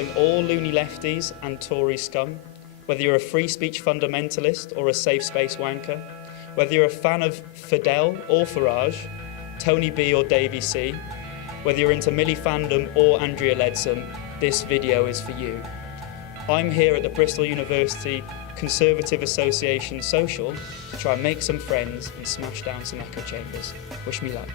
calling all loony lefties and Tory scum, whether you're a free speech fundamentalist or a safe space wanker, whether you're a fan of Fidel or Farage, Tony B or Davey C, whether you're into Millie fandom or Andrea Leadsom, this video is for you. I'm here at the Bristol University Conservative Association Social to try and make some friends and smash down some echo chambers. Wish me luck.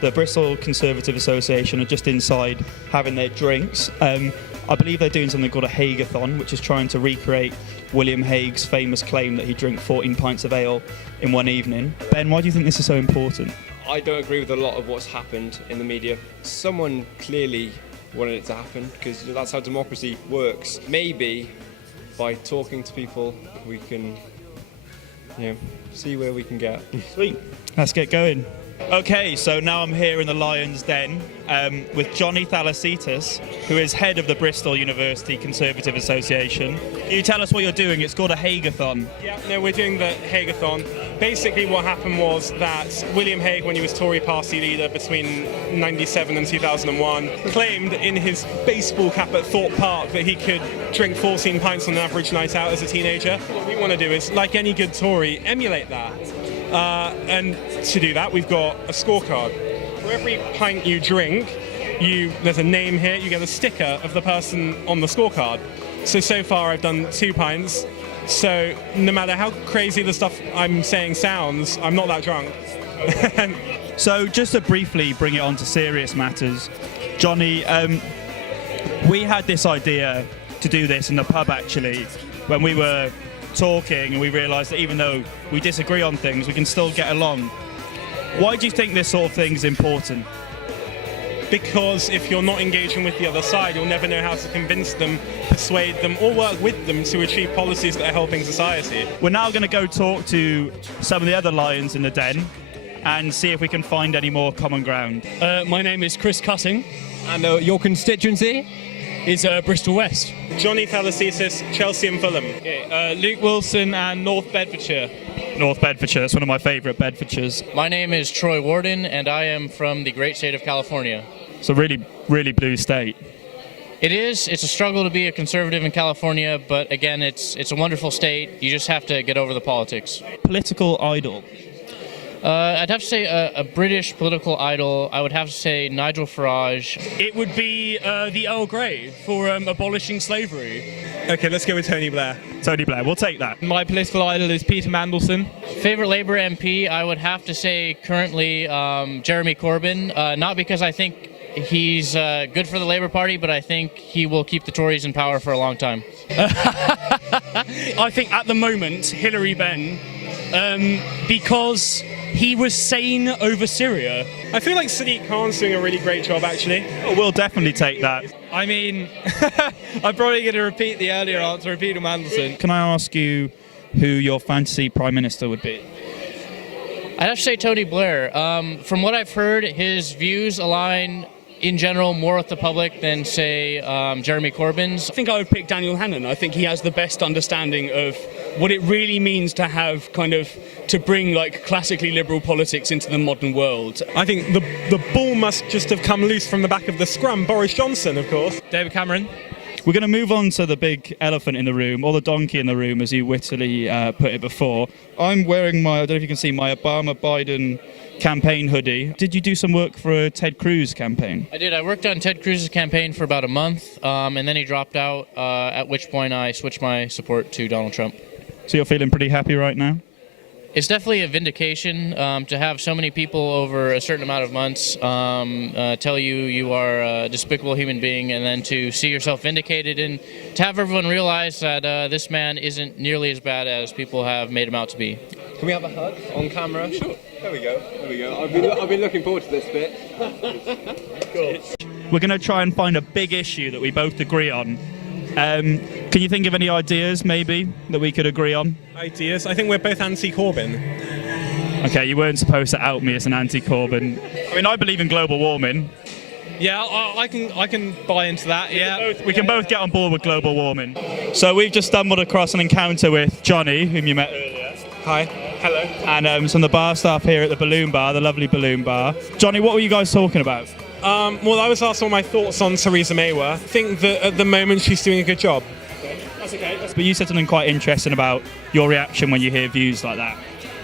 The Bristol Conservative Association are just inside having their drinks. I believe they're doing something called a Hague-a-thon, which is trying to recreate William Hague's famous claim that he drank 14 pints of ale in one evening. Ben, why do you think this is so important? I don't agree with a lot of what's happened in the media. Someone clearly wanted it to happen because that's how democracy works. Maybe by talking to people we can, see where we can get. Sweet. Let's get going. Okay, so now I'm here in the Lion's Den with Johnny Thalasitis, who is head of the Bristol University Conservative Association. Can you tell us what you're doing? It's called a Hague-a-thon. Yeah, no, we're doing the Hague-a-thon. Basically what happened was that William Hague, when he was Tory party leader between 97 and 2001, claimed in his baseball cap at Thorpe Park that he could drink 14 pints on an average night out as a teenager. What we want to do is, like any good Tory, emulate that. And to do that, we've got a scorecard. For every pint you drink, there's a name here, you get a sticker of the person on the scorecard. So far I've done 2 pints, so no matter how crazy the stuff I'm saying sounds, I'm not that drunk. So just to briefly bring it on to serious matters, Johnny, we had this idea to do this in the pub actually, when we were talking and we realised that even though we disagree on things, we can still get along. Why do you think this sort of thing is important? Because if you're not engaging with the other side, you'll never know how to convince them, persuade them, or work with them to achieve policies that are helping society. We're now going to go talk to some of the other lions in the den and see if we can find any more common ground. My name is Chris Cutting. And your constituency? Is Bristol West. Johnny Thalasitis, Chelsea and Fulham. Okay, Luke Wilson and North Bedfordshire. North Bedfordshire, that's one of my favourite Bedfordshires. My name is Troy Warden and I am from the great state of California. It's a really, really blue state. It is. It's a struggle to be a conservative in California, but again, it's a wonderful state. You just have to get over the politics. Political idol. I'd have to say a British political idol. I would have to say Nigel Farage. It would be the Earl Grey for abolishing slavery. Okay, let's go with Tony Blair. Tony Blair, we'll take that. My political idol is Peter Mandelson. Favorite Labour MP, I would have to say currently Jeremy Corbyn. Not because I think he's good for the Labour Party, but I think he will keep the Tories in power for a long time. I think at the moment, Hilary Benn, because he was sane over Syria. I feel like Sadiq Khan's doing a really great job, actually. Oh, we'll definitely take that. I mean, I'm probably going to repeat the earlier answer, Peter Mandelson. Can I ask you who your fantasy Prime Minister would be? I'd have to say Tony Blair. From what I've heard, his views align in general more with the public than, say, Jeremy Corbyn's. I think I would pick Daniel Hannan. I think he has the best understanding of what it really means to have to bring like classically liberal politics into the modern world. I think the ball must just have come loose from the back of the scrum. Boris Johnson, of course. David Cameron. We're going to move on to the big elephant in the room, or the donkey in the room, as you wittily put it before. I'm wearing I don't know if you can see, my Obama-Biden campaign hoodie. Did you do some work for a Ted Cruz campaign? I did. I worked on Ted Cruz's campaign for about a month, and then he dropped out, at which point I switched my support to Donald Trump. So you're feeling pretty happy right now? It's definitely a vindication to have so many people over a certain amount of months tell you are a despicable human being, and then to see yourself vindicated and to have everyone realize that this man isn't nearly as bad as people have made him out to be. Can we have a hug on camera? Sure. There we go. I've been looking forward to this bit. Cool. We're going to try and find a big issue that we both agree on. Can you think of any ideas, maybe, that we could agree on? Ideas? I think we're both anti-Corbyn. Okay, you weren't supposed to out me as an anti-Corbyn. I mean, I believe in global warming. Yeah, I can buy into that, yeah. We can both get on board with global warming. So we've just stumbled across an encounter with Johnny, whom you met earlier. Hi. Hello. And some of the bar staff here at the Balloon Bar, the lovely Balloon Bar. Johnny, what were you guys talking about? Well, I was asked what my thoughts on Theresa May were. I think that at the moment she's doing a good job. That's okay. But you said something quite interesting about your reaction when you hear views like that.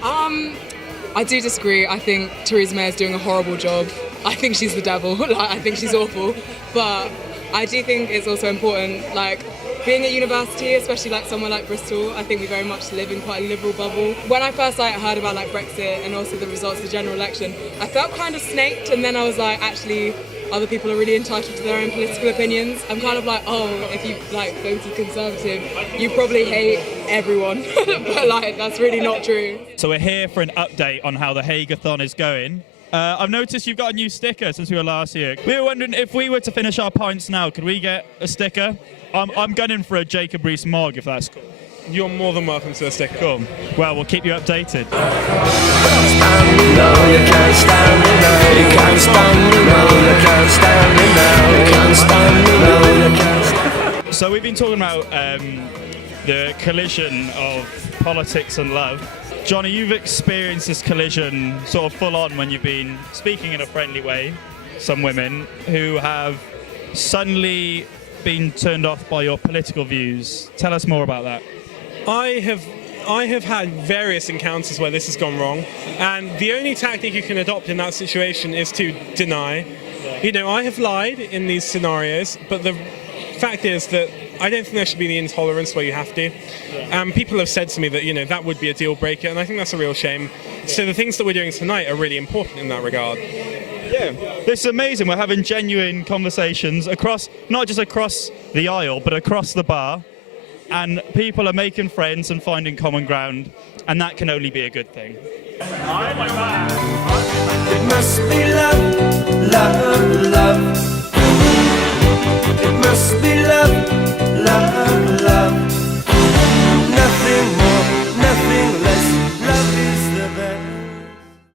I do disagree. I think Theresa May is doing a horrible job. I think she's the devil. I think she's awful. But I do think it's also important, being at university, especially somewhere like Bristol, I think we very much live in quite a liberal bubble. When I first heard about Brexit and also the results of the general election, I felt kind of snaked, and then I was actually, other people are really entitled to their own political opinions. I'm kind of if you voted Conservative, you probably hate everyone. But that's really not true. So we're here for an update on how the Hageathon is going. I've noticed you've got a new sticker since we were last here. We were wondering if we were to finish our pints now, could we get a sticker? I'm gunning for a Jacob Rees-Mogg, if that's cool. You're more than welcome to a sticker. Cool. Well, we'll keep you updated. So we've been talking about the collision of politics and love. Johnny, you've experienced this collision sort of full on when you've been speaking in a friendly way. Some women who have suddenly been turned off by your political views. Tell us more about that. I have had various encounters where this has gone wrong, and the only tactic you can adopt in that situation is to deny. I have lied in these scenarios, but the fact is that I don't think there should be the intolerance where you have to. People have said to me that that would be a deal breaker, and I think that's a real shame. So the things that we're doing tonight are really important in that regard. Yeah, this is amazing. We're having genuine conversations not just across the aisle, but across the bar. And people are making friends and finding common ground, and that can only be a good thing. It must be love, love.